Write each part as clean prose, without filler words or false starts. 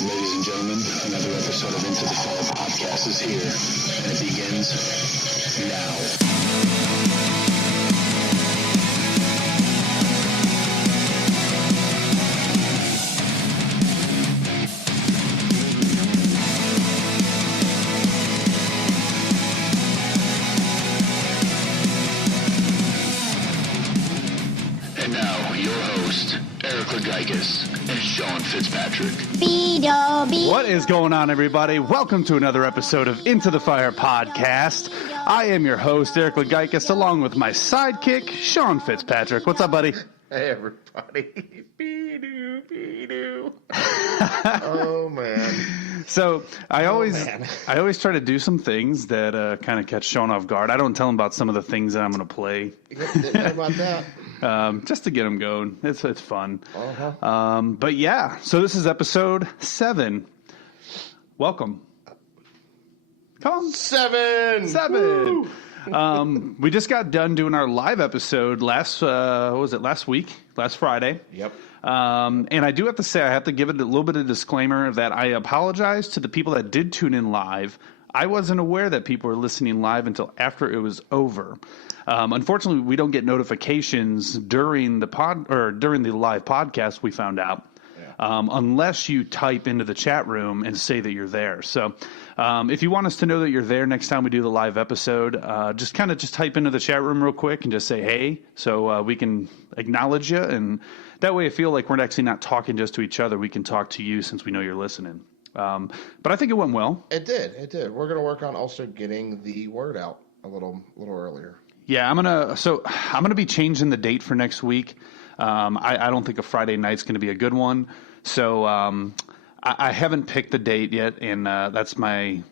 Ladies and gentlemen, another episode of Into the Fire podcast is here, and it begins now. And now, your host, Eric and Sean Fitzpatrick. What is going on, everybody? Welcome to another episode of Into the Fire podcast. I am your host, Eric Legaitis, along with my sidekick, Sean Fitzpatrick. What's up, buddy? Hey, everybody. Be-doo. Oh, man. So I always try to do some things that kind of catch Sean off guard. I don't tell him about some of the things that I'm going to play. Didn't know about that. Just to get him going. It's fun. Uh-huh. But yeah, so this is episode 7. Welcome. Come on. 7. Woo! We just got done doing our live episode last week? Last Friday. Yep. And I do have to say, I have to give it a little bit of disclaimer that I apologize to the people that did tune in live. I wasn't aware that people were listening live until after it was over. Unfortunately, we don't get notifications during the live podcast. We found out, unless you type into the chat room and say that you're there. So, if you want us to know that you're there next time we do the live episode, just type into the chat room real quick and just say hey, so we can acknowledge you, and that way I feel like we're actually not talking just to each other. We can talk to you since we know you're listening. But I think it went well. It did. We're going to work on also getting the word out a little earlier. Yeah, I'm gonna be changing the date for next week. I don't think a Friday night's going to be a good one. So I haven't picked the date yet, and that's my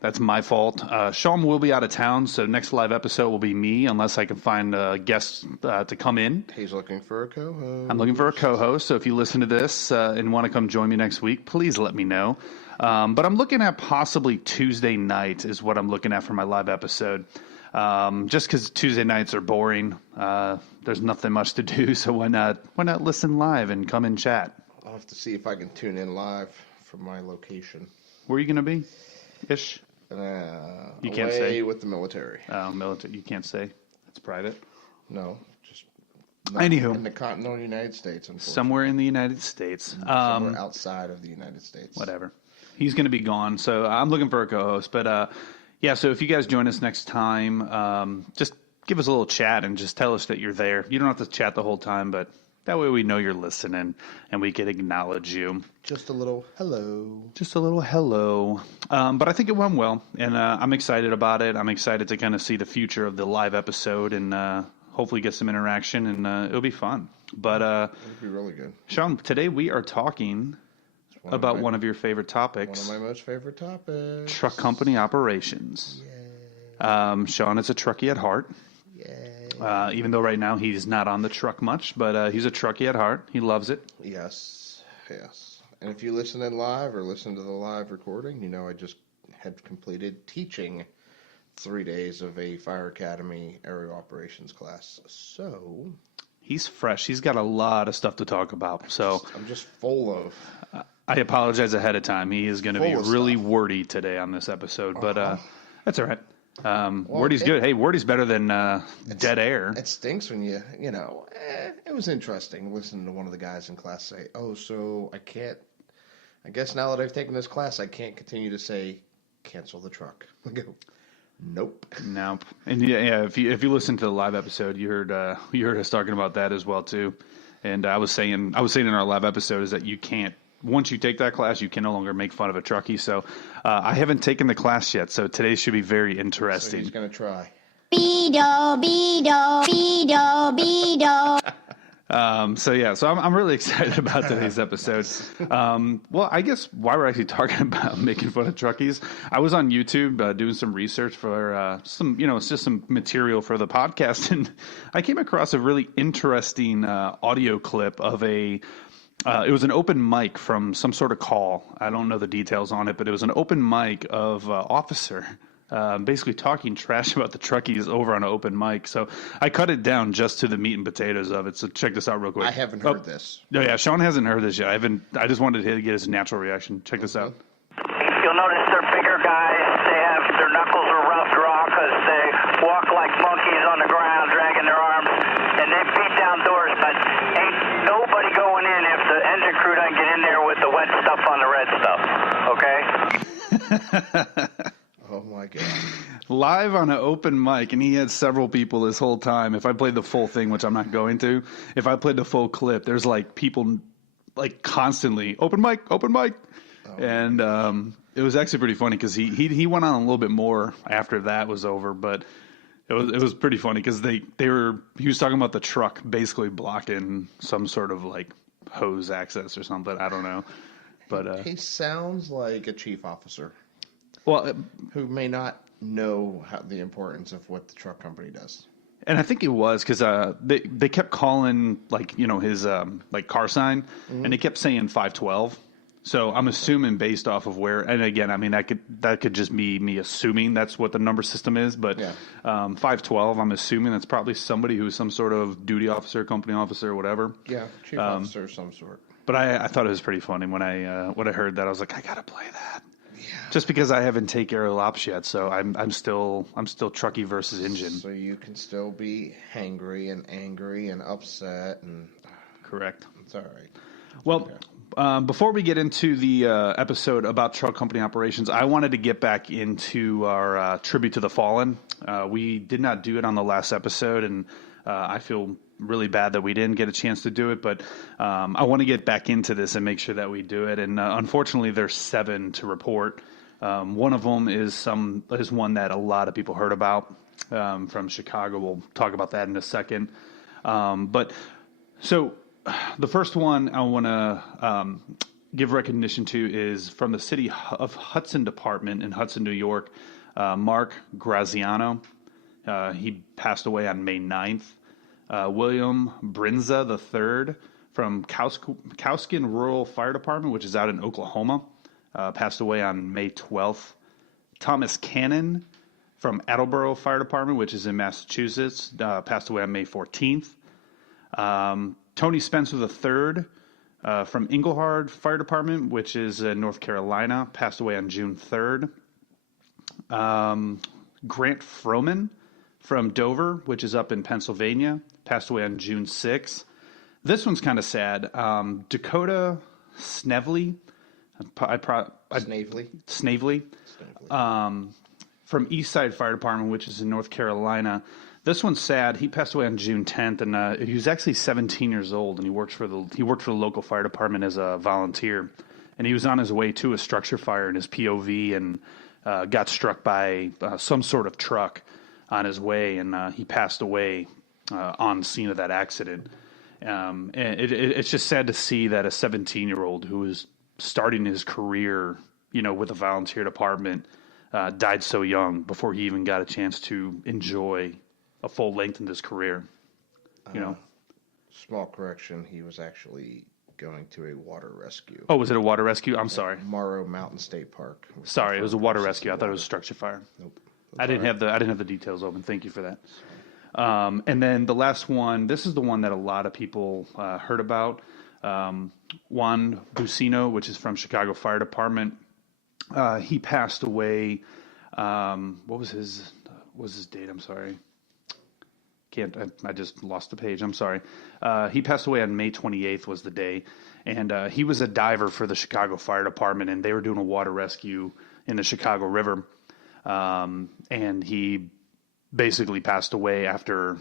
fault. Sean will be out of town, so next live episode will be me, unless I can find a guest to come in. He's looking for a co-host. I'm looking for a co-host, so if you listen to this and want to come join me next week, please let me know. But I'm looking at possibly Tuesday night is what I'm looking at for my live episode. Just because Tuesday nights are boring, there's nothing much to do, so why not listen live and come and chat? I'll have to see if I can tune in live from my location. Where are you going to be? Ish? You can't say? With the military. Oh, military. You can't say? It's private? No, just anywho, in the continental United States, unfortunately. Somewhere in the United States. Somewhere outside of the United States. Whatever. He's going to be gone, so I'm looking for a co-host, but yeah, so if you guys join us next time, just give us a little chat and just tell us that you're there. You don't have to chat the whole time, but that way we know you're listening and we can acknowledge you. Just a little hello. But I think it went well, and I'm excited about it. I'm excited to kind of see the future of the live episode and hopefully get some interaction, and it'll be fun. But it'll be really good. Sean, today we are talking about one of your favorite topics. One of my most favorite topics. Truck company operations. Sean is a truckie at heart. Even though right now he's not on the truck much, but he's a truckie at heart. He loves it. Yes. And if you listen in live or listen to the live recording, you know I just had completed teaching 3 days of a Fire Academy aerial operations class. So he's fresh. He's got a lot of stuff to talk about. So I'm just full of... I apologize ahead of time. He is going to be really wordy today on this episode, but that's all right. Wordy's good. Hey, wordy's better than dead air. It stinks when it was interesting listening to one of the guys in class say, oh, so I guess now that I've taken this class, I can't continue to say, cancel the truck. I go, nope. And yeah, if you listen to the live episode, you heard us talking about that as well too. And I was saying in our live episode is that you can't. Once you take that class, you can no longer make fun of a truckie. So I haven't taken the class yet, so today should be very interesting. So he's going to try. So I'm really excited about today's episode. Well, I guess why we're actually talking about making fun of truckies, I was on YouTube doing some research for it's just some material for the podcast, and I came across a really interesting audio clip of it was an open mic from some sort of call. I don't know the details on it, but it was an open mic of officer basically talking trash about the Truckies over on an open mic. So I cut it down just to the meat and potatoes of it. So check this out real quick. I haven't heard this. No, yeah, Sean hasn't heard this yet. I just wanted to get his natural reaction. Check this out. You'll notice they're bigger guys. Their knuckles are rough draw because they walk like monkeys on the ground, dragging their arms, and they beat down doors. But ain't nobody going in if the engine crew doesn't get in there with the wet stuff on the red stuff. Okay. Oh my god! Live on an open mic, and he had several people this whole time. If I played the full thing, which I'm not going to, if I played the full clip, there's like people like constantly open mic, and it was actually pretty funny because he went on a little bit more after that was over, but it was pretty funny because he was talking about the truck basically blocking some sort of like hose access or something. I don't know, but he sounds like a chief officer. Well, who may not know the importance of what the truck company does. And I think it was because they kept calling his like car sign, and they kept saying 512. So I'm assuming based off of where, and again, I mean that could just be me assuming that's what the number system is, but 512, I'm assuming that's probably somebody who's some sort of duty officer, company officer, or whatever. Yeah, chief officer of some sort. But I thought it was pretty funny when I heard that. I was like, I gotta play that. Just because I haven't taken Aero Ops yet, so I'm still Truckee versus engine. So you can still be hangry and angry and upset and correct. It's all right. Well, before we get into the episode about truck company operations, I wanted to get back into our tribute to the fallen. We did not do it on the last episode, and I feel really bad that we didn't get a chance to do it, but I want to get back into this and make sure that we do it. And unfortunately, there's 7 to report. One of them is one that a lot of people heard about from Chicago. We'll talk about that in a second. But so the first one I want to give recognition to is from the city of Hudson Department in Hudson, New York. Mark Graziano. He passed away on May 9th. William Brinza III from Cowskin Rural Fire Department, which is out in Oklahoma, passed away on May 12th. Thomas Cannon from Attleboro Fire Department, which is in Massachusetts, passed away on May 14th. Tony Spencer III from Englehard Fire Department, which is in North Carolina, passed away on June 3rd. Grant Froman from Dover, which is up in Pennsylvania, passed away on June 6th. This one's kind of sad. Dakota Snavely, Snavely, from Eastside Fire Department, which is in North Carolina. This one's sad. He passed away on June 10th, and he was actually 17 years old, and he worked for the local fire department as a volunteer. And he was on his way to a structure fire in his POV and got struck by some sort of truck on his way, and he passed away on scene of that accident. And it's just sad to see that a 17-year-old who was starting his career, with a volunteer department, died so young before he even got a chance to enjoy a full length in his career. Small correction: he was actually going to a water rescue. Oh, was it a water rescue? I'm sorry. Morrow Mountain State Park. Sorry, it was a water rescue. I thought it was a structure fire. Nope. I didn't have the details open. Thank you for that. And then the last one, this is the one that a lot of people heard about. Juan Bucino, which is from Chicago Fire Department. He passed away. What was his date? I'm sorry. I just lost the page. I'm sorry. He passed away on May 28th was the day. And he was a diver for the Chicago Fire Department, and they were doing a water rescue in the Chicago River. And he basically passed away after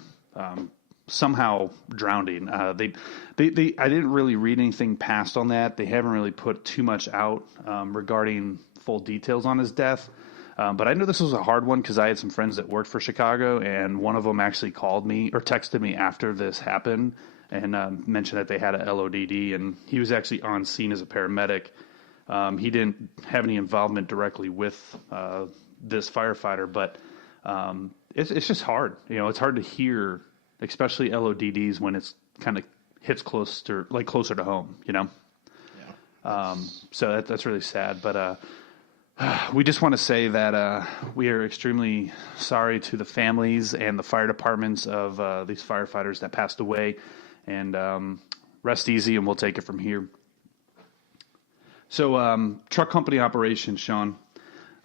somehow drowning. I didn't really read anything past on that. They haven't really put too much out regarding full details on his death. But I know this was a hard one because I had some friends that worked for Chicago, and one of them actually called me or texted me after this happened and mentioned that they had a LODD, and he was actually on scene as a paramedic. He didn't have any involvement directly with this firefighter, but it's just hard. It's hard to hear, especially LODDs when it's kind of hits closer to home. So that's really sad. But We just want to say that we are extremely sorry to the families and the fire departments of these firefighters that passed away. And rest easy, and we'll take it from here. So, truck company operations, Sean.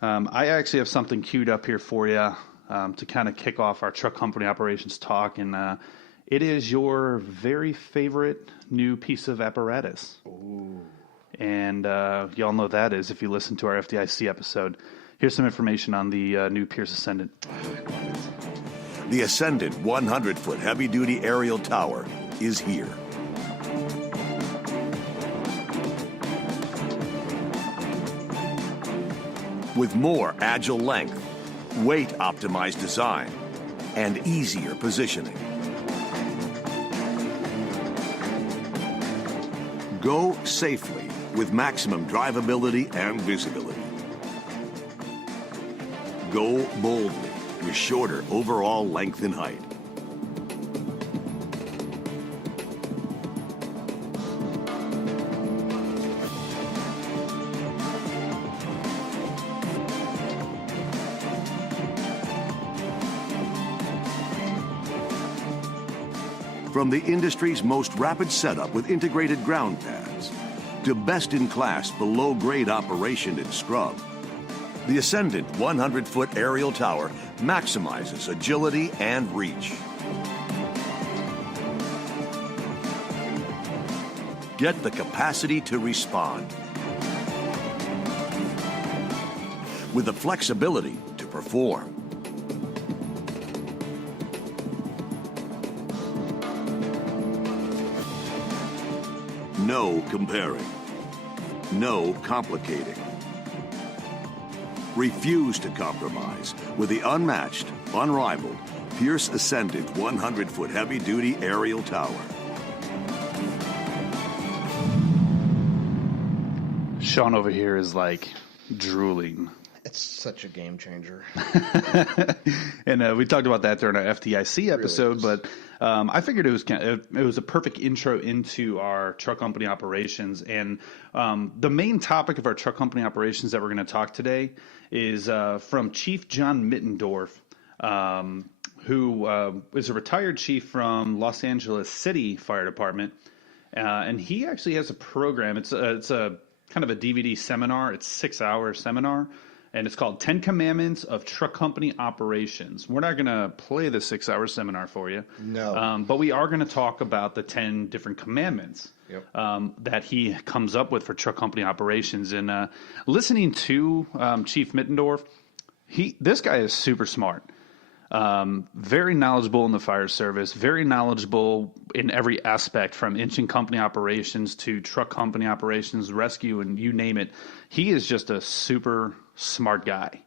I actually have something queued up here for you to kind of kick off our truck company operations talk. And it is your very favorite new piece of apparatus. Ooh. And y'all know that is if you listen to our FDIC episode. Here's some information on the new Pierce Ascendant. The Ascendant 100-foot heavy-duty aerial tower is here. With more agile length, weight-optimized design, and easier positioning. Go safely with maximum drivability and visibility. Go boldly with shorter overall length and height. From the industry's most rapid setup with integrated ground pads to best-in-class below-grade operation in scrub, the Ascendant 100-foot aerial tower maximizes agility and reach. Get the capacity to respond with the flexibility to perform. No comparing. No complicating. Refuse to compromise with the unmatched, unrivaled Pierce Ascendant 100-foot heavy-duty aerial tower. Sean over here is like drooling. It's such a game changer. And we talked about that during our FDIC episode, Really but I figured it was a perfect intro into our truck company operations. And the main topic of our truck company operations that we're going to talk today is from Chief John Mittendorf, who is a retired chief from Los Angeles City Fire Department. And he actually has a program. It's a kind of a DVD seminar. It's a 6-hour seminar. And it's called 10 Commandments of Truck Company Operations. We're not going to play the 6-hour seminar for you. No. But we are going to talk about the 10 different commandments that he comes up with for truck company operations. And listening to Chief Mittendorf, this guy is super smart. Very knowledgeable in the fire service, very knowledgeable in every aspect from engine company operations to truck company operations, rescue, and you name it. He is just a super smart guy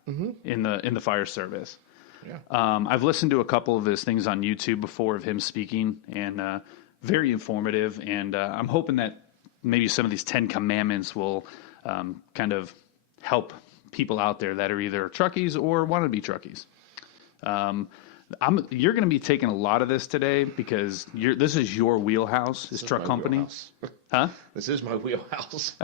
in the fire service. Yeah. I've listened to a couple of his things on YouTube before of him speaking, and very informative. And I'm hoping that maybe some of these 10 commandments will kind of help people out there that are either truckies or want to be truckies. You're going to be taking a lot of this today because this is your wheelhouse, this truck company. Huh? This is my wheelhouse.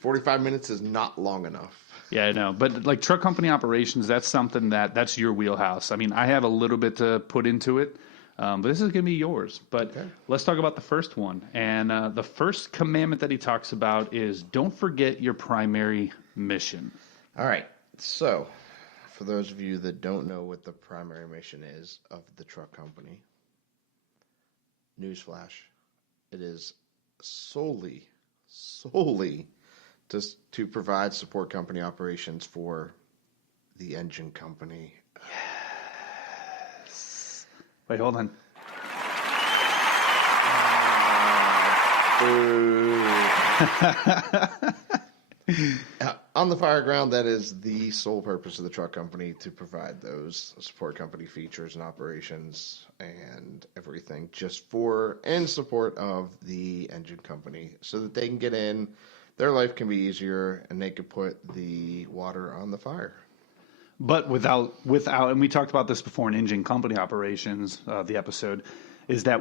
45 minutes is not long enough. Yeah, I know. But like truck company operations, that's something that's your wheelhouse. I mean, I have a little bit to put into it, but this is going to be yours. But Let's talk about the first one. And the first commandment that he talks about is don't forget your primary mission. All right. So, for those of you that don't know what the primary mission is of the truck company, newsflash, it is solely to provide support company operations for the engine company. Yes. Wait, hold on. On the fire ground, that is the sole purpose of the truck company, to provide those support company features and operations and everything just in support of the engine company so that they can get in, their life can be easier, and they can put the water on the fire. But without, and we talked about this before in engine company operations, the episode, is that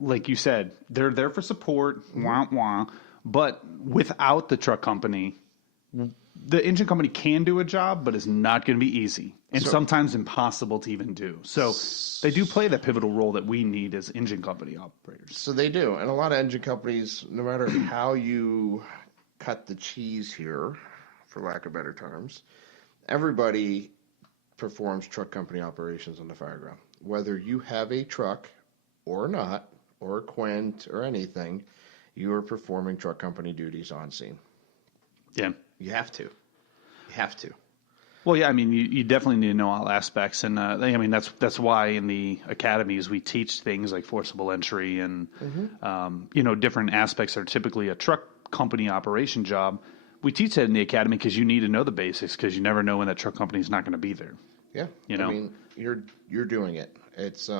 like you said, they're there for support, wah, wah, but without the truck company, the engine company can do a job, but it's not going to be easy and sometimes impossible to even do. So they do play that pivotal role that we need as engine company operators. So they do. And a lot of engine companies, no matter how you cut the cheese here, for lack of better terms, everybody performs truck company operations on the fireground. Whether you have a truck or not, or a Quint or anything, you are performing truck company duties on scene. Yeah. You have to. You have to. Well, yeah, I mean, you definitely need to know all aspects, and I mean that's why in the academies we teach things like forcible entry and different aspects that are typically a truck company operation job. We teach that in the academy because you need to know the basics because you never know when that truck company is not going to be there. Yeah, you know, I mean, you're doing it. It's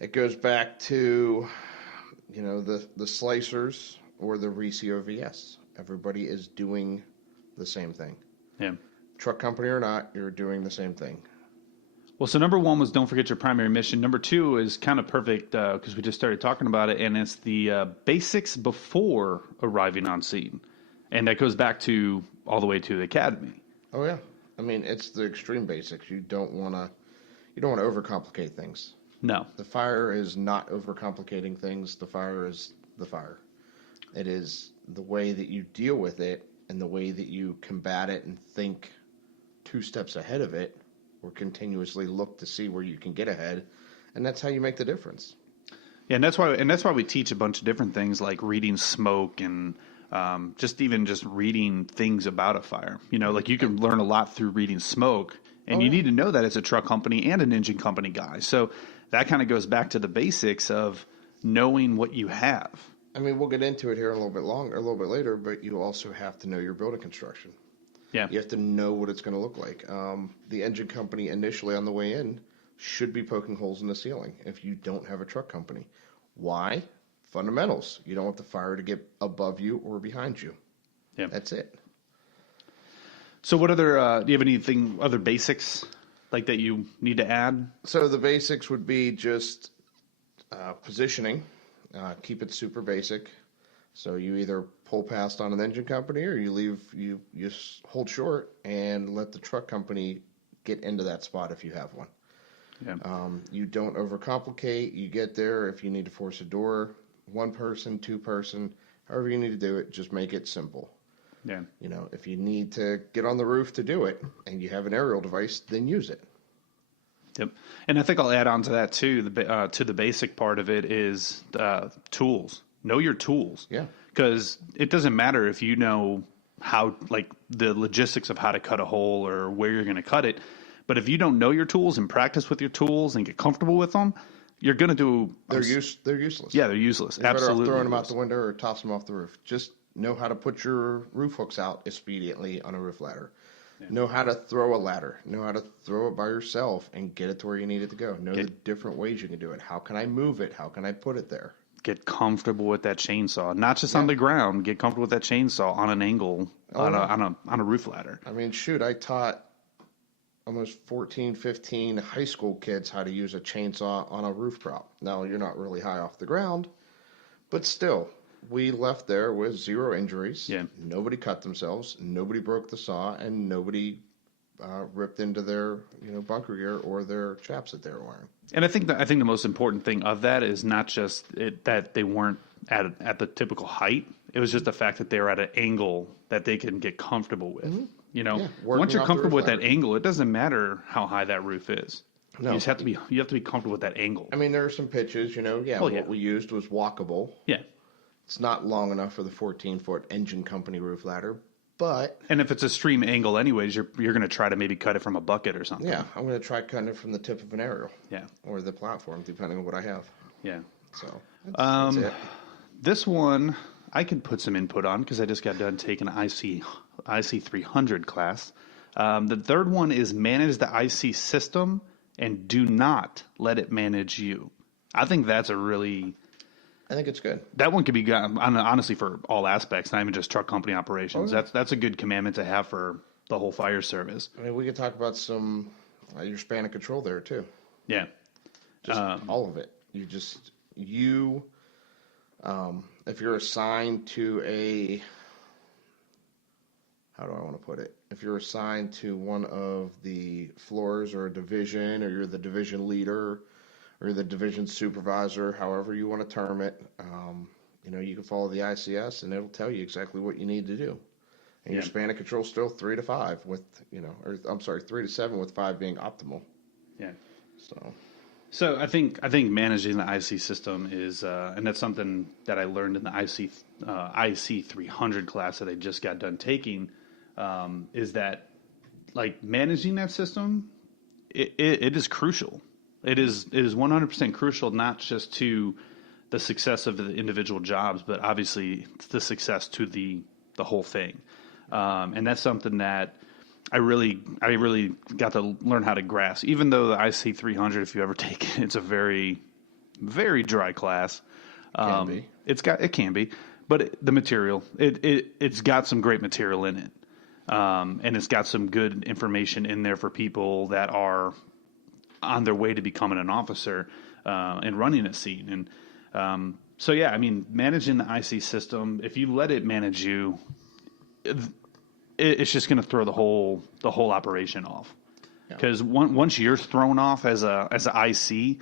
it goes back to the slicers or the Recio VS. Everybody is doing the same thing. Yeah. Truck company or not, you're doing the same thing. Well, so number one was don't forget your primary mission. Number two is kind of perfect because we just started talking about it, and it's the basics before arriving on scene. And that goes back to all the way to the academy. Oh, yeah. I mean, it's the extreme basics. You don't want to overcomplicate things. No. The fire is not overcomplicating things. The fire is the fire. It is the way that you deal with it and the way that you combat it and think 2 steps ahead of it or continuously look to see where you can get ahead. And that's how you make the difference. Yeah, and that's why we teach a bunch of different things like reading smoke and just reading things about a fire. Like you can learn a lot through reading smoke, and you need to know that as a truck company and an engine company guy. So that kind of goes back to the basics of knowing what you have. I mean, we'll get into it here a little bit later, but you also have to know your building construction. Yeah. You have to know what it's going to look like. The engine company initially on the way in should be poking holes in the ceiling if you don't have a truck company. Why? Fundamentals. You don't want the fire to get above you or behind you. Yeah. That's it. So what other, do you have other basics like that you need to add? So the basics would be just positioning. Keep it super basic. So you either pull past on an engine company or you just hold short and let the truck company get into that spot if you have one. Yeah. You don't overcomplicate. You get there. If you need to force a door, 1 person, 2 person, however you need to do it, just make it simple. Yeah. If you need to get on the roof to do it and you have an aerial device, then use it. Yep. And I think I'll add on to that too. To the basic part of it is tools. Know your tools. Yeah. Because it doesn't matter if you know how, like the logistics of how to cut a hole or where you're going to cut it. But if you don't know your tools and practice with your tools and get comfortable with them, you're going to do. They're useless. Yeah, they're useless. You're Absolutely. better off throwing them out the window or toss them off the roof. Just know how to put your roof hooks out expediently on a roof ladder. Yeah. Know how to throw a ladder. Know how to throw it by yourself and get it to where you need it to go. Know the different ways you can do it. How can I move it? How can I put it there? Get comfortable with that chainsaw, not just on the ground. Get comfortable with that chainsaw on an angle on a roof ladder. I mean, shoot, I taught almost 14, 15 high school kids how to use a chainsaw on a roof prop. Now, you're not really high off the ground, but still, we left there with 0 injuries. Yeah. Nobody cut themselves. Nobody broke the saw, and nobody ripped into their bunker gear or their chaps that they were wearing. And I think the most important thing of that is not just that they weren't at the typical height. It was just the fact that they were at an angle that they can get comfortable with. Mm-hmm. Once you're comfortable with that angle, it doesn't matter how high that roof is. No. You just have to be comfortable with that angle. I mean, there are some pitches, what we used was walkable. Yeah. It's not long enough for the 14-foot engine company roof ladder, but... And if it's a stream angle anyways, you're going to try to maybe cut it from a bucket or something. Yeah, I'm going to try cutting it from the tip of an aerial. Yeah. Or the platform, depending on what I have. Yeah. So, that's it. This one, I could put some input on because I just got done taking an IC 300 class. The third one is manage the IC system and do not let it manage you. I think that's I think it's good. That one could be honestly for all aspects, not even just truck company operations. Oh, yeah. That's a good commandment to have for the whole fire service. I mean, we could talk about some your span of control there too. Yeah, just all of it. If you're assigned to how do I want to put it? If you're assigned to one of the floors or a division, or you're the division leader or the division supervisor, however you want to term it, you can follow the ICS and it'll tell you exactly what you need to do. And your span of control is still 3 to 5 with, 3 to 7 with 5 being optimal. Yeah. So I think managing the IC system is, and that's something that I learned in the IC 300 class that I just got done taking, is that like managing that system, it is crucial. It is 100% crucial, not just to the success of the individual jobs, but obviously the success to the whole thing. And that's something that I really got to learn how to grasp. Even though the IC 300, if you ever take it, it's a very, very dry class. It can be, but the material, it's got some great material in it. And it's got some good information in there for people that are on their way to becoming an officer, and running a scene. And, managing the IC system, if you let it manage you, it's just going to throw the whole operation off. Because once you're thrown off as an IC,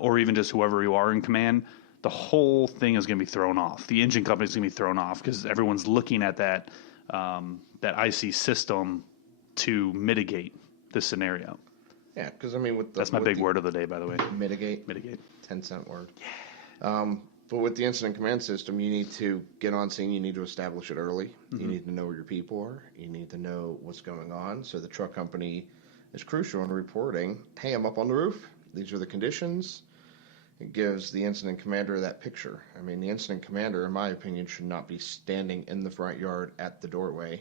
or even just whoever you are in command, the whole thing is going to be thrown off. The engine company is going to be thrown off because everyone's looking at that IC system to mitigate this scenario. Yeah, because that's my big word of the day, by the way. Mitigate. 10-cent word. But with the incident command system, you need to get on scene. You need to establish it early. Mm-hmm. You need to know where your people are. You need to know what's going on. So the truck company is crucial in reporting, hey, I'm up on the roof. These are the conditions. It gives the incident commander that picture. The incident commander, in my opinion, should not be standing in the front yard at the doorway.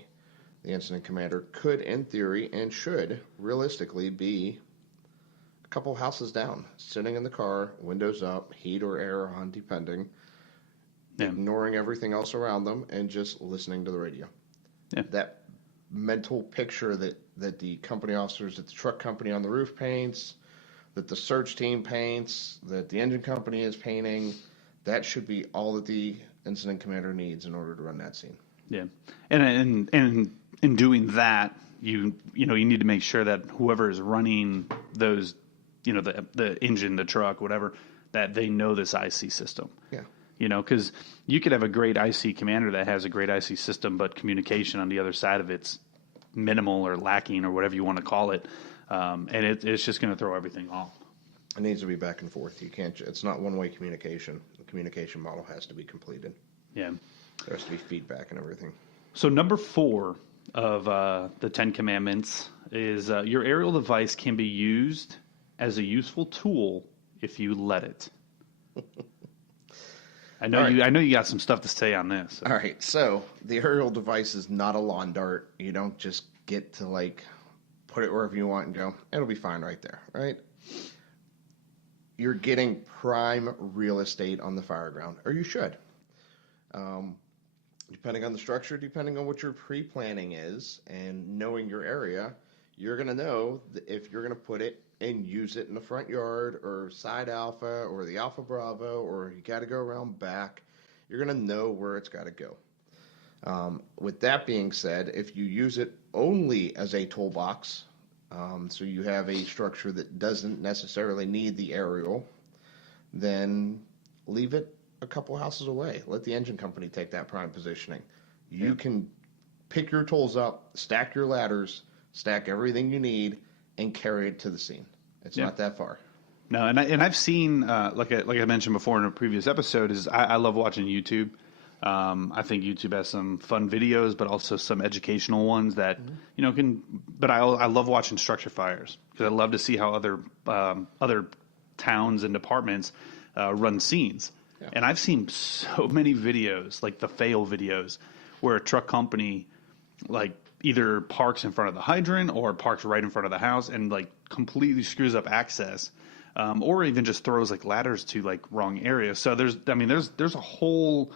The incident commander could, in theory, and should realistically be a couple houses down, sitting in the car, windows up, heat or air on, depending, ignoring everything else around them, and just listening to the radio. Yeah. That mental picture that the company officers, that the truck company on the roof paints, that the search team paints, that the engine company is painting, that should be all that the incident commander needs in order to run that scene. Yeah, and in doing that, you need to make sure that whoever is running those, the engine, the truck, whatever, that they know this IC system. Yeah. Because you could have a great IC commander that has a great IC system, but communication on the other side of it's minimal or lacking or whatever you want to call it, and it's just going to throw everything off. It needs to be back and forth. You can't. It's not one-way communication. The communication model has to be completed. Yeah. There has to be feedback and everything. So number 4 of the 10 Commandments is your aerial device can be used as a useful tool if you let it. I know you got some stuff to say on this. All right. So the aerial device is not a lawn dart. You don't just get to put it wherever you want and go, it'll be fine right there, right? You're getting prime real estate on the fire ground, or you should. Depending on the structure, depending on what your pre-planning is, and knowing your area, you're going to know that if you're going to put it and use it in the front yard or side alpha or the alpha bravo, or you got to go around back, you're going to know where it's got to go. With that being said, if you use it only as a toolbox, so you have a structure that doesn't necessarily need the aerial, then leave it a couple houses away. Let the engine company take that prime positioning. You can pick your tools up, stack your ladders, stack everything you need, and carry it to the scene. It's not that far. No, and I've seen, like I mentioned before in a previous episode, is I love watching YouTube. I think YouTube has some fun videos, but also some educational ones that can. But I love watching structure fires because I love to see how other towns and departments run scenes. Yeah. And I've seen so many videos, like the fail videos, where a truck company either parks in front of the hydrant or parks right in front of the house and completely screws up access, or even just throws ladders to wrong areas. So there's a whole.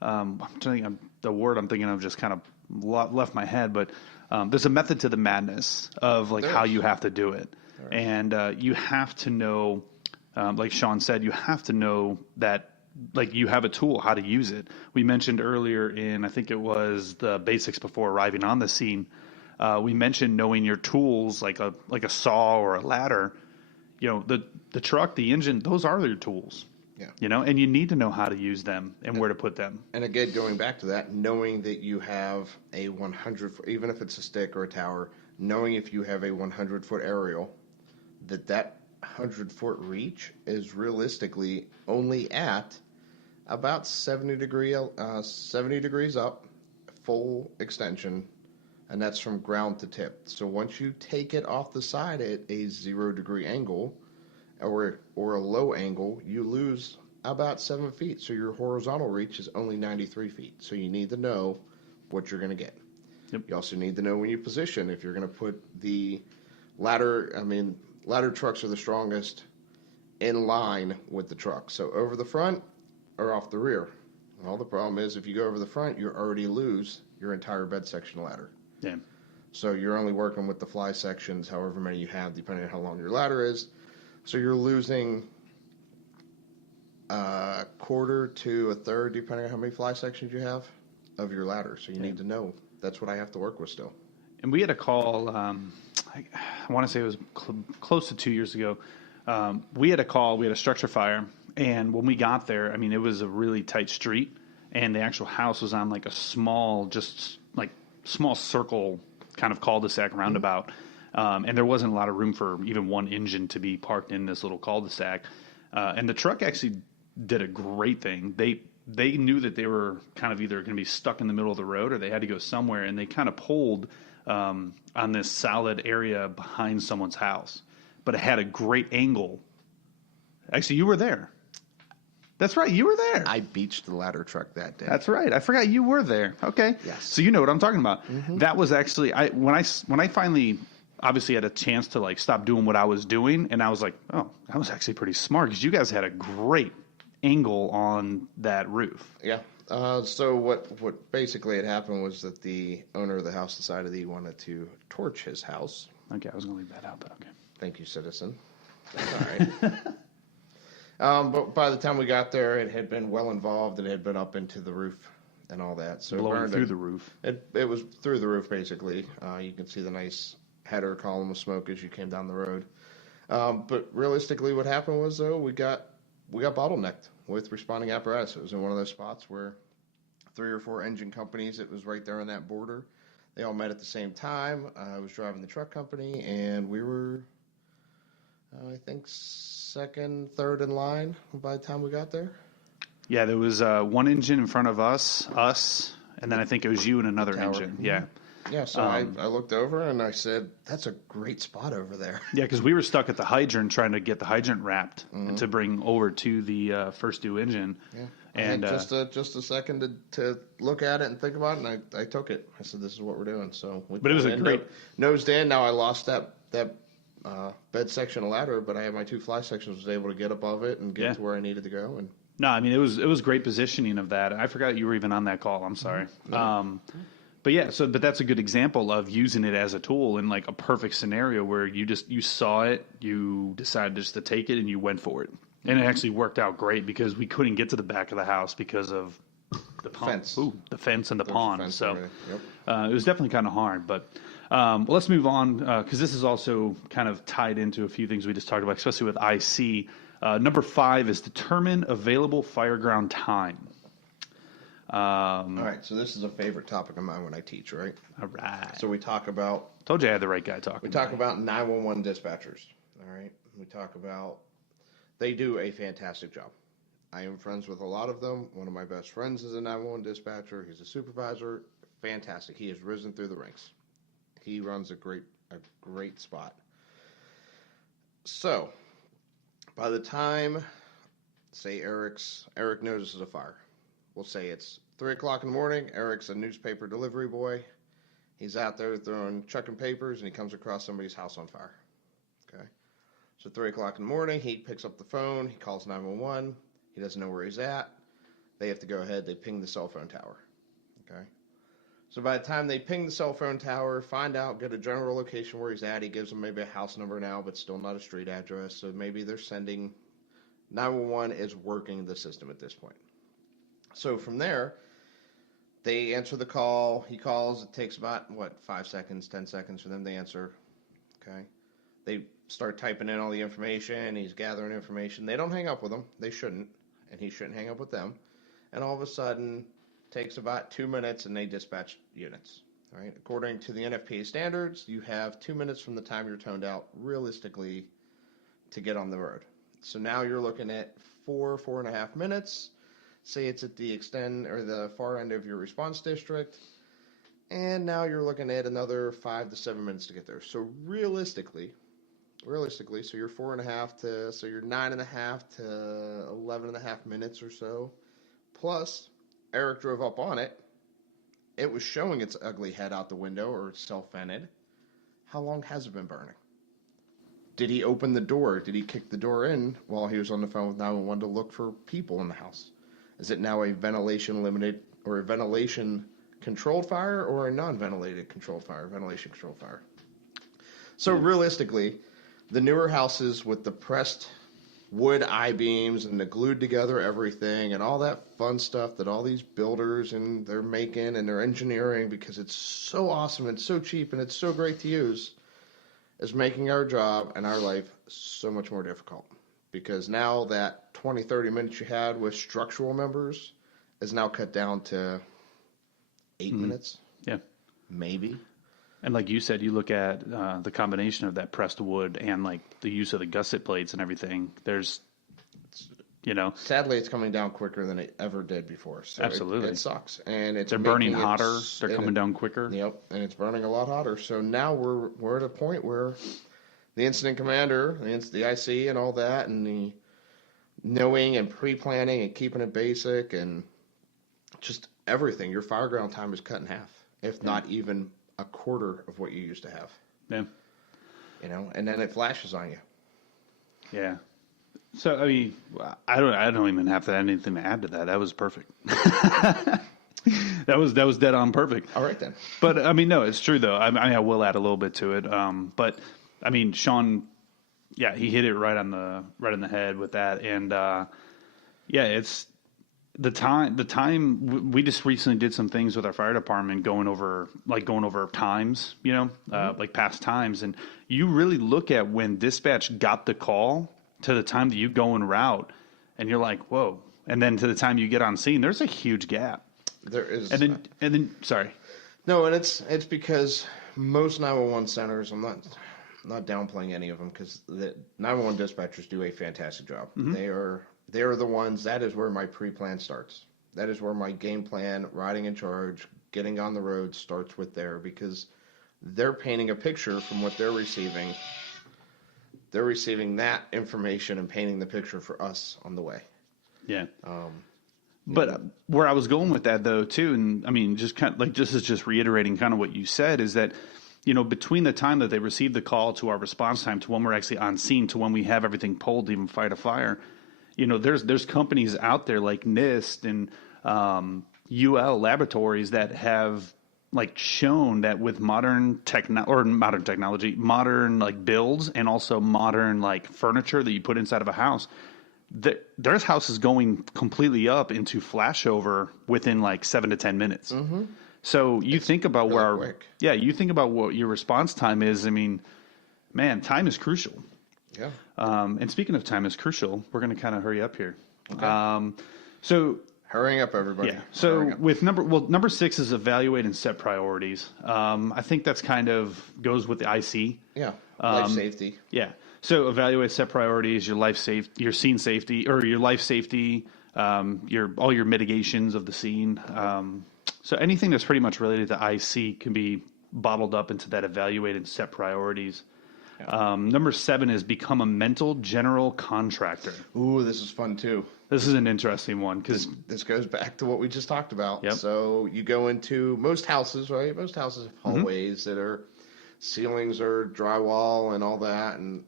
The word I'm thinking of just kind of left my head, but there's a method to the madness of how you have to do it, and you have to know, like Sean said, you have to know that like you have a tool, how to use it. We mentioned earlier I think it was the basics before arriving on the scene. We mentioned knowing your tools, like a saw or a ladder. The truck, the engine, those are your tools. Yeah. And you need to know how to use them and where to put them. And again, going back to that, knowing that you have a 100-foot, even if it's a stick or a tower, knowing if you have a 100-foot aerial, that 100-foot reach is realistically only at about 70 degrees up, full extension, and that's from ground to tip. So once you take it off the side at a 0-degree angle or a low angle, you lose about 7 feet. So your horizontal reach is only 93 feet. So you need to know what you're going to get. Yep. You also need to know when you position. If you're going to put the ladder trucks are the strongest in line with the truck. So over the front or off the rear. Well, the problem is if you go over the front, you already lose your entire bed section ladder. Yeah. So you're only working with the fly sections, however many you have, depending on how long your ladder is. So you're losing a quarter to a third, depending on how many fly sections you have, of your ladder. So you need to know. That's what I have to work with still. And we had a call, I want to say it was close to 2 years ago. We had a structure fire, and when we got there, I mean, it was a really tight street, and the actual house was on like a small circle kind of cul-de-sac roundabout. And there wasn't a lot of room for even one engine to be parked in this little cul-de-sac. And the truck actually did a great thing. They knew that they were kind of either going to be stuck in the middle of the road or they had to go somewhere, and they kind of pulled on this solid area behind someone's house. But it had a great angle. Actually, you were there. That's right, you were there. I beached the ladder truck that day. That's right. I forgot you were there. Okay. Yes. So you know what I'm talking about. Mm-hmm. That was actually when I finally obviously had a chance to like stop doing what I was doing, and I was like, oh, that was actually pretty smart because you guys had a great angle on that roof. Yeah. So what basically had happened was that the owner of the house decided he wanted to torch his house. Okay, I was going to leave that out, but okay. Thank you, citizen. That's all right. But by the time we got there, it had been well involved. It had been up into the roof and all that. So blowing through the roof. It was through the roof, basically. You can see the nice header column of smoke as you came down the road. But realistically, what happened was, though, we got bottlenecked with responding apparatus. It was in one of those spots where 3 or 4 engine companies, it was right there on that border. They all met at the same time. I was driving the truck company, and we were, I think, second, third in line by the time we got there. Yeah, there was one engine in front of us, and then I think it was you and another engine. Yeah. Yeah, so I looked over and I said, that's a great spot over there. Yeah, because we were stuck at the hydrant trying to get the hydrant wrapped to bring over to the first due engine. Yeah. And just a second to look at it and think about it, and I took it. I said, this is what we're doing. So but it was a great nose in. Now I lost that bed section of ladder, but I had my 2 fly sections, was able to get above it and get to where I needed to go. And no, I mean, it was great positioning of that. I forgot you were even on that call. I'm sorry. But yeah, but that's a good example of using it as a tool in like a perfect scenario where you saw it, you decided just to take it, and you went for it. And it actually worked out great because we couldn't get to the back of the house because of the fence. The fence and the pond. So yep. It was definitely kind of hard. But let's move on because this is also kind of tied into a few things we just talked about, especially with IC. Number 5 is determine available fireground time. All right, so this is a favorite topic of mine when I teach, right? All right. So we talk about... Told you I had the right guy talking. We talk about 911 dispatchers, all right? We talk about... They do a fantastic job. I am friends with a lot of them. One of my best friends is a 911 dispatcher. He's a supervisor. Fantastic. He has risen through the ranks. He runs a great spot. So, by the time, say Eric notices a fire. We'll say it's 3 o'clock in the morning. Eric's a newspaper delivery boy. He's out there chucking papers, and he comes across somebody's house on fire. Okay. So 3 o'clock in the morning, he picks up the phone. He calls 911. He doesn't know where he's at. They have to go ahead. They ping the cell phone tower. Okay. So by the time they ping the cell phone tower, find out, get a general location where he's at. He gives them maybe a house number now, but still not a street address. So maybe they're sending 911 is working the system at this point. So from there, they answer the call. He calls. It takes about, 5 seconds, 10 seconds for them to answer. Okay. They start typing in all the information. He's gathering information. They don't hang up with him. They shouldn't. And he shouldn't hang up with them. And all of a sudden, takes about 2 minutes and they dispatch units. All right. According to the NFPA standards, you have 2 minutes from the time you're toned out, realistically, to get on the road. So now you're looking at 4.5 minutes. Say it's at the extent or the far end of your response district. And now you're looking at another 5 to 7 minutes to get there. So realistically, so you're 4.5 to, so you're 9.5 to 11.5 minutes or so. Plus, Eric drove up on it. It was showing its ugly head out the window, or self-vented. How long has it been burning? Did he open the door? Did he kick the door in while he was on the phone with 911 to look for people in the house? Is it now a ventilation limited or a ventilation controlled fire or a non-ventilated controlled fire, ventilation controlled fire? So realistically, the newer houses with the pressed wood I-beams and the glued together everything and all that fun stuff that all these builders and they're making and they're engineering because it's so awesome and so cheap and it's so great to use, is making our job and our life so much more difficult. Because now that 20, 30 minutes you had with structural members is now cut down to 8 minutes. Yeah. Maybe. And like you said, you look at the combination of that pressed wood and like the use of the gusset plates and everything. There's, sadly, it's coming down quicker than it ever did before. So absolutely, it sucks, and they're burning hotter. They're coming down quicker. Yep, and it's burning a lot hotter. So now we're at a point where the incident commander, the IC, and all that, and the knowing and pre-planning and keeping it basic and just everything. Your fire ground time is cut in half, if not even a quarter of what you used to have. Yeah. And then it flashes on you. Yeah. So, I mean, I don't even have to add anything to add to that. That was perfect. That was dead on perfect. All right, then. But, I mean, no, it's true, though. I will add a little bit to it. But, I mean, Sean, yeah, he hit it right on the head with that. And, yeah, it's the time we just recently did some things with our fire department going over times, like past times. And you really look at when dispatch got the call to the time that you go en route and you're like, whoa. And then to the time you get on scene, there's a huge gap. There is. And then sorry. No, and it's because most 911 centers, I'm not downplaying any of them because the 911 dispatchers do a fantastic job. Mm-hmm. They are the ones, that is where my pre-plan starts. That is where my game plan, riding in charge, getting on the road starts with there because they're painting a picture from what they're receiving. They're receiving that information and painting the picture for us on the way. Yeah. But where I was going with that, though, too, and I mean, just reiterating kind of what you said, is that, between the time that they receive the call to our response time to when we're actually on scene to when we have everything pulled to even fight a fire, there's companies out there like NIST and UL laboratories that have like shown that with modern technology, modern like builds and also modern like furniture that you put inside of a house, there's houses going completely up into flashover within like 7 to 10 minutes. Mm-hmm. So you think about really you think about what your response time is. I mean, man, time is crucial. Yeah. And speaking of time is crucial, we're going to kind of hurry up here. Okay. So hurrying up, everybody. Yeah. So with number 6 is evaluate and set priorities. I think that's kind of goes with the IC. Yeah. Life safety. Yeah. So evaluate, set priorities, your scene safety, or your life safety, all your mitigations of the scene. So anything that's pretty much related to IC can be bottled up into that evaluate and set priorities. Yeah. Number 7 is become a mental general contractor. Ooh, this is fun too. This is an interesting one because this goes back to what we just talked about. Yep. So you go into most houses, right? Most houses have hallways that are ceilings or drywall and all that, and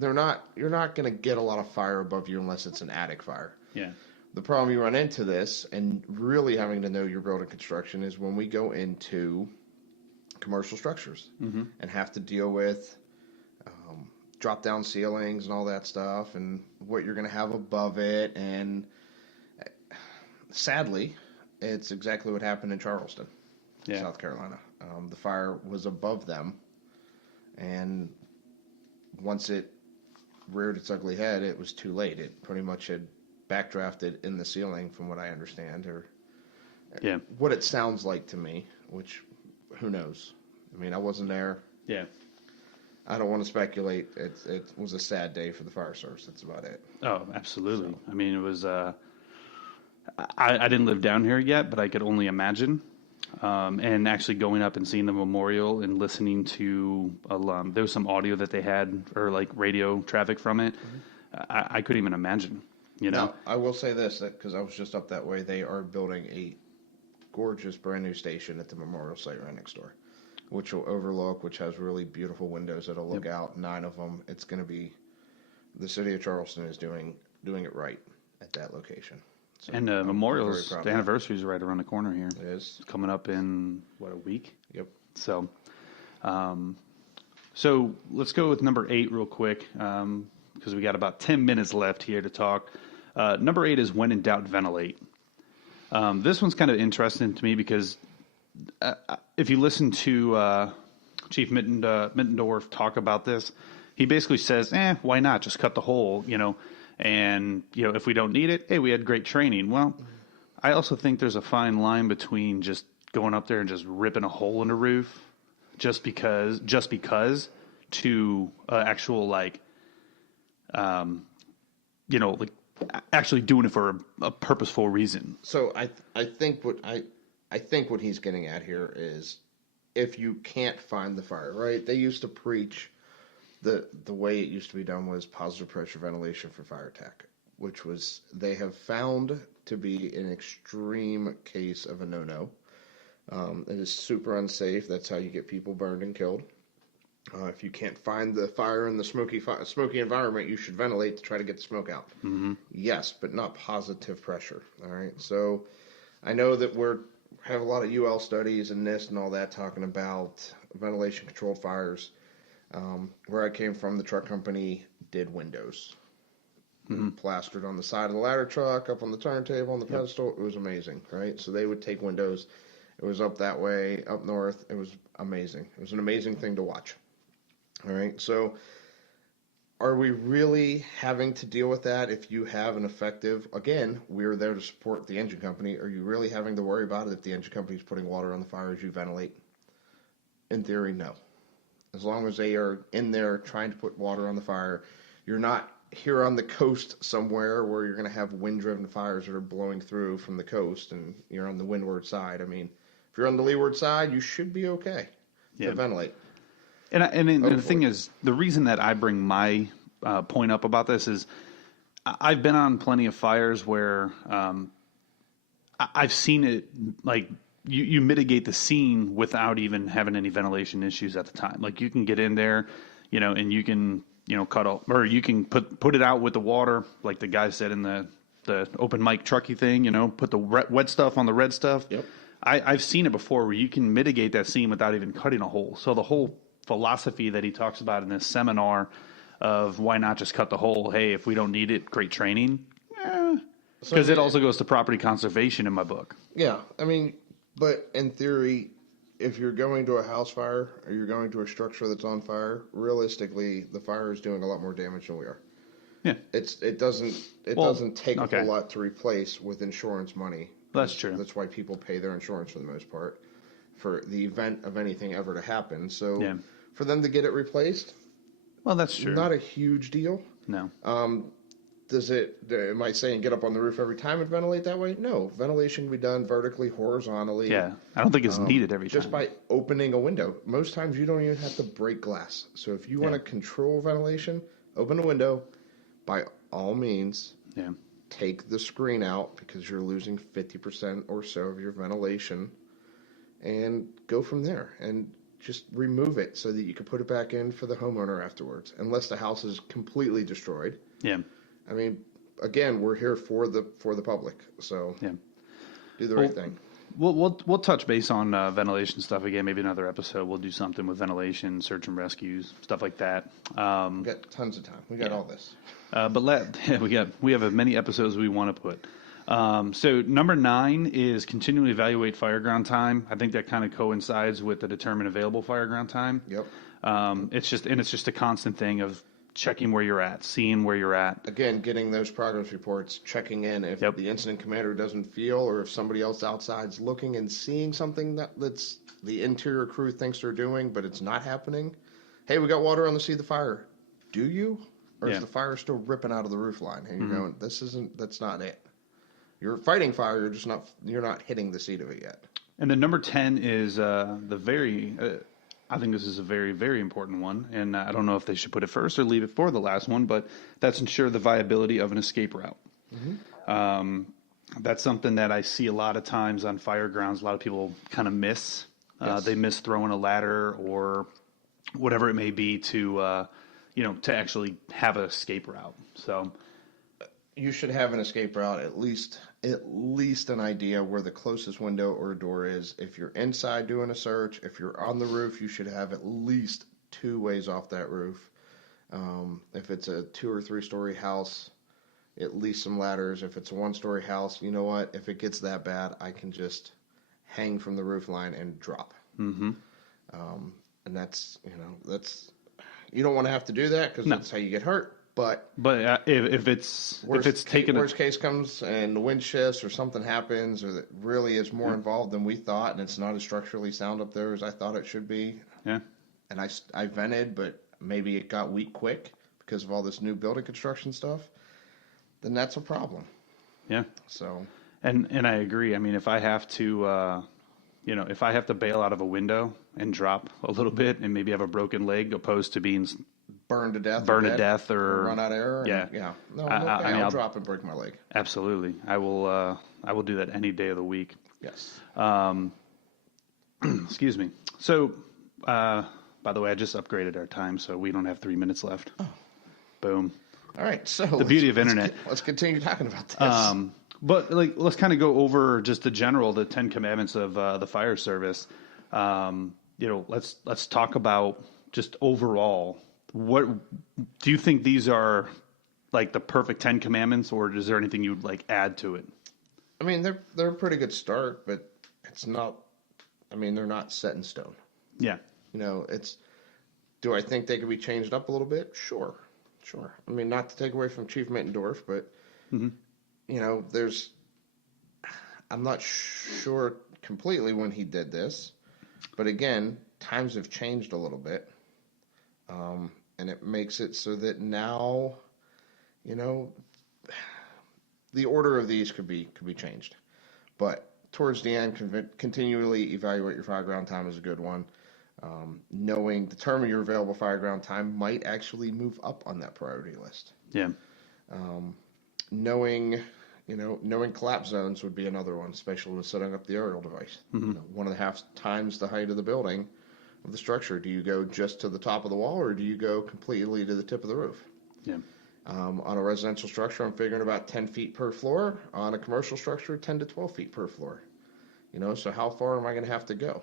you're not going to get a lot of fire above you unless it's an attic fire. Yeah. The problem you run into this, and really having to know your building construction, is when we go into commercial structures and have to deal with drop down ceilings and all that stuff, and what you're going to have above it. And sadly, it's exactly what happened in Charleston, South Carolina. The fire was above them, and once it reared its ugly head, it was too late. It pretty much had backdrafted in the ceiling, from what I understand, or what it sounds like to me, which who knows? I mean, I wasn't there. Yeah. I don't want to speculate. It was a sad day for the fire service. That's about it. Oh, absolutely. So. I mean, it was, I didn't live down here yet, but I could only imagine. And actually going up and seeing the memorial and listening to, there was some audio that they had, or like radio traffic from it. Mm-hmm. I couldn't even imagine, you know. Now, I will say this, because I was just up that way. They are building a gorgeous brand new station at the memorial site right next door, which will overlook, which has really beautiful windows that'll look out, 9 of them. It's going to be, the city of Charleston is doing it right at that location. So and memorials, the anniversary is right around the corner here. It is. It's coming up in, a week? Yep. So, so let's go with number 8 real quick, because we got about 10 minutes left here to talk. Number 8 is when in doubt, ventilate. This one's kind of interesting to me because if you listen to Chief Mittendorf talk about this, he basically says, why not? Just cut the hole, you know, and, you know, if we don't need it, hey, we had great training. Well, I also think there's a fine line between just going up there and just ripping a hole in the roof just because to actual, like, you know, like actually doing it for a purposeful reason. So I think what he's getting at here is, if you can't find the fire, right? They used to preach the way it used to be done was positive pressure ventilation for fire attack, which was, they have found to be an extreme case of a no-no. It is super unsafe. That's how you get people burned and killed. If you can't find the fire in the smoky environment, you should ventilate to try to get the smoke out. Mm-hmm. Yes, but not positive pressure. All right. So I know that we have a lot of UL studies and NIST and all that talking about ventilation controlled fires. Where I came from, the truck company did windows. Mm-hmm. Plastered on the side of the ladder truck, up on the turntable, on the pedestal. It was amazing, right? So they would take windows. It was up that way, up north. It was amazing. It was an amazing thing to watch. All right, so are we really having to deal with that if you have an effective, again, we're there to support the engine company. Are you really having to worry about it if the engine company is putting water on the fire as you ventilate? In theory, no. As long as they are in there trying to put water on the fire, you're not here on the coast somewhere where you're going to have wind-driven fires that are blowing through from the coast and you're on the windward side. I mean, if you're on the leeward side, you should be okay to ventilate. And the thing is, the reason that I bring my point up about this is I've been on plenty of fires where I've seen it, like, you mitigate the scene without even having any ventilation issues at the time. Like, you can get in there, you know, and you can, you know, or you can put it out with the water, like the guy said in the open mic trucky thing, you know, put the wet stuff on the red stuff. Yep. I've seen it before where you can mitigate that scene without even cutting a hole. So the whole philosophy that he talks about in this seminar of why not just cut the hole? Hey, if we don't need it, great training. Because it also goes to property conservation in my book. Yeah, I mean, but in theory, if you're going to a house fire or you're going to a structure that's on fire, realistically, the fire is doing a lot more damage than we are. Yeah, it doesn't take a whole lot to replace with insurance money. That's true. That's why people pay their insurance for the most part, for the event of anything ever to happen. So for them to get it replaced, well, that's true. Not a huge deal. No. Am I saying get up on the roof every time and ventilate that way? No. Ventilation can be done vertically, horizontally. Yeah. I don't think it's needed every time. Just by opening a window. Most times you don't even have to break glass. So if you want to control ventilation, open a window. By all means, take the screen out because you're losing 50% or so of your ventilation and go from there. And just remove it so that you can put it back in for the homeowner afterwards, unless the house is completely destroyed. Yeah. I mean, again, we're here for the public, so do the right thing. We'll touch base on ventilation stuff again. Maybe another episode. We'll do something with ventilation, search and rescues, stuff like that. We got tons of time. We got all this. We have as many episodes we want to put. So number 9 is continually evaluate fireground time. I think that kind of coincides with the determine available fireground time. Yep. It's just a constant thing of checking where you're at, seeing where you're at. Again, getting those progress reports, checking in if the incident commander doesn't feel, or if somebody else outside's looking and seeing something that's the interior crew thinks they're doing, but it's not happening. Hey, we got water on the seat of the fire. Do you? Or is the fire still ripping out of the roof line? And you're going, that's not it. You're fighting fire, you're not hitting the seat of it yet. And then number 10 is I think this is a very, very important one, and I don't know if they should put it first or leave it for the last one, but that's ensure the viability of an escape route. That's something that I see a lot of times on fire grounds. A lot of people kind of miss. They miss throwing a ladder or whatever it may be to actually have an escape route. So you should have an escape route, at least an idea where the closest window or door is. If you're inside doing a search, if you're on the roof, you should have at least 2 ways off that roof. If it's a 2 or 3 story house, at least some ladders. If it's a 1-story house, you know what? If it gets that bad, I can just hang from the roof line and drop. And that's you don't want to have to do that because that's how you get hurt. But if it's taken worst case comes and the wind shifts or something happens or that really is more involved than we thought and it's not as structurally sound up there as I thought it should be. Yeah. And I vented, but maybe it got weak quick because of all this new building construction stuff. Then that's a problem. Yeah. So. And I agree. I mean, if I have to, if I have to bail out of a window and drop a little bit and maybe have a broken leg opposed to being burned to death, or run out of air. Yeah. No, I'll drop and break my leg. Absolutely. I will do that any day of the week. Yes. Excuse me. So, by the way, I just upgraded our time, so we don't have 3 minutes left. Oh. Boom. All right. So the beauty of internet. Let's continue talking about this. But let's kind of go over just the 10 commandments of the fire service. Let's talk about just overall. What do you think these are, like the perfect 10 commandments, or is there anything you'd like add to it? I mean, they're a pretty good start, but it's not. I mean, they're not set in stone. Yeah. Do I think they could be changed up a little bit? Sure. I mean, not to take away from Chief Mittendorf, but I'm not sure completely when he did this, but again, times have changed a little bit. And it makes it so that now, the order of these could be changed. But towards the end, continually evaluate your fireground time is a good one. Determine your available fireground time might actually move up on that priority list. Yeah. Knowing collapse zones would be another one, especially with setting up the aerial device. 1.5 times the height of the building. Of the structure, do you go just to the top of the wall or do you go completely to the tip of the roof? Yeah. On a residential structure, I'm figuring about 10 feet per floor. On a commercial structure, 10 to 12 feet per floor. So how far am I going to have to go?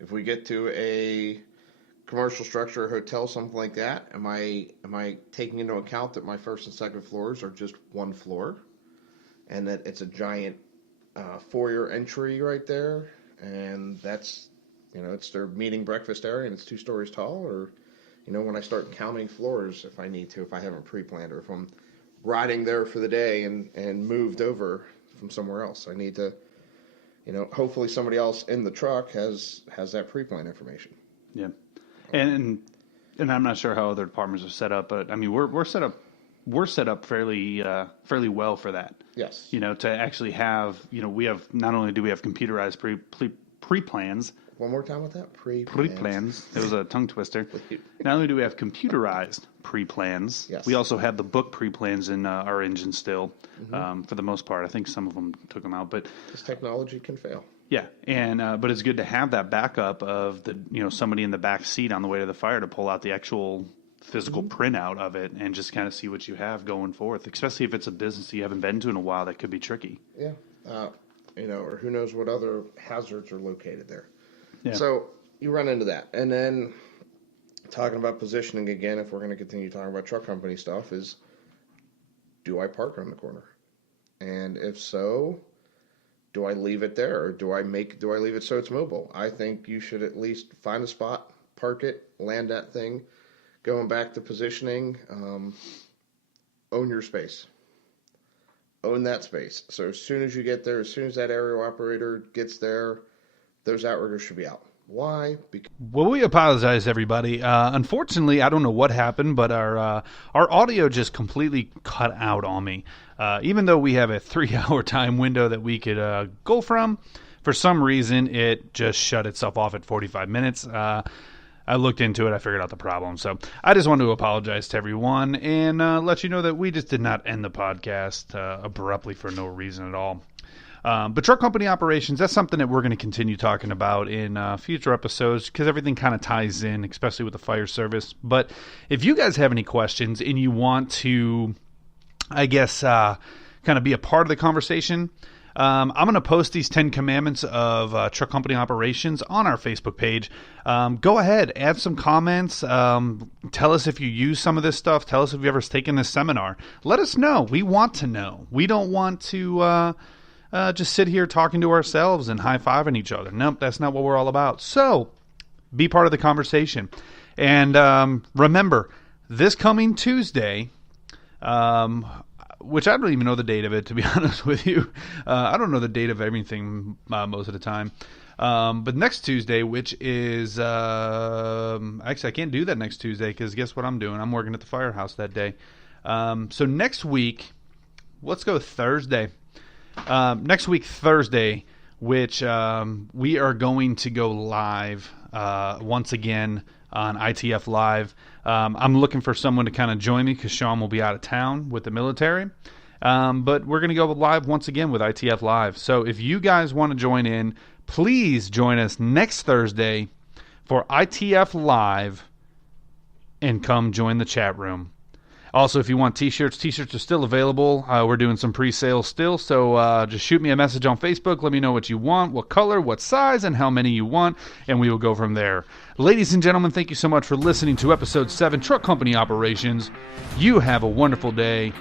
If we get to a commercial structure, a hotel, something like that, am I taking into account that my first and second floors are just one floor, and that it's a giant foyer entry right there, and that's it's their meeting breakfast area and it's 2 stories tall, or, when I start counting floors if I need to, if I haven't pre-planned, or if I'm riding there for the day and moved over from somewhere else, I need to, hopefully somebody else in the truck has that pre-planned information. Yeah. And I'm not sure how other departments are set up, but I mean, we're set up fairly well for that. Yes. To actually have, we have, not only do we have computerized pre-plans. One more time with that? Pre-plans. It was a tongue twister. Not only do we have computerized pre-plans, yes, we also have the book pre-plans in our engine still, for the most part. I think some of them took them out, but this technology can fail. Yeah, and but it's good to have that backup of somebody in the back seat on the way to the fire to pull out the actual physical printout of it and just kind of see what you have going forth, especially if it's a business you haven't been to in a while that could be tricky. Yeah. or who knows what other hazards are located there. Yeah. So you run into that. And then talking about positioning again, if we're going to continue talking about truck company stuff, is do I park on the corner? And if so, do I leave it there, or do I leave it so it's mobile? I think you should at least find a spot, park it, land that thing. Going back to positioning, own your space. Own that space. So as soon as you get there, as soon as that aerial operator gets there, those outriggers should be out. Why? Because well, we apologize, everybody. Unfortunately, I don't know what happened, but our audio just completely cut out on me. Even though we have a 3-hour time window that we could go from, for some reason it just shut itself off at 45 minutes. I looked into it. I figured out the problem. So I just wanted to apologize to everyone and let you know that we just did not end the podcast abruptly for no reason at all. But truck company operations, that's something that we're going to continue talking about in future episodes because everything kind of ties in, especially with the fire service. But if you guys have any questions and you want to, I guess, kind of be a part of the conversation, I'm going to post these 10 commandments of truck company operations on our Facebook page. Go ahead, add some comments. Tell us if you use some of this stuff. Tell us if you've ever taken this seminar. Let us know. We want to know. We don't want to just sit here talking to ourselves and high-fiving each other. Nope, that's not what we're all about. So be part of the conversation. And remember, this coming Tuesday, which I don't even know the date of it, to be honest with you. I don't know the date of everything most of the time. But next Tuesday, which is... actually, I can't do that next Tuesday because guess what I'm doing? I'm working at the firehouse that day. So next week, let's go Thursday. Next week, Thursday, which we are going to go live once again on ITF Live. I'm looking for someone to kind of join me because Sean will be out of town with the military. But we're going to go live once again with ITF Live. So if you guys want to join in, please join us next Thursday for ITF Live and come join the chat room. Also, if you want t-shirts are still available. We're doing some pre-sales still, so just shoot me a message on Facebook. Let me know what you want, what color, what size, and how many you want, and we will go from there. Ladies and gentlemen, thank you so much for listening to Episode 7, Truck Company Operations. You have a wonderful day.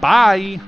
Bye!